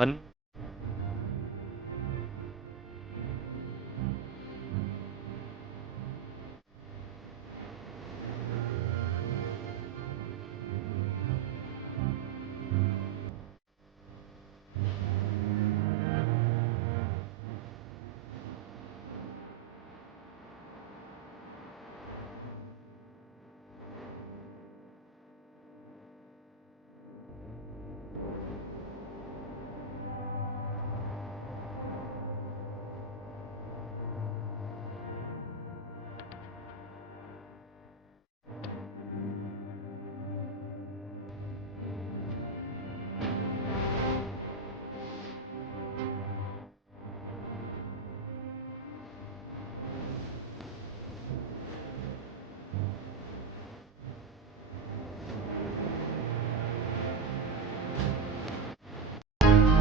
పని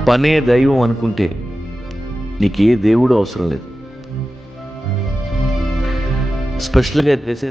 పనే దైవం అనుకుంటే నీకే దేవుడు అవసరం లేదు. స్పెషల్గా చేసే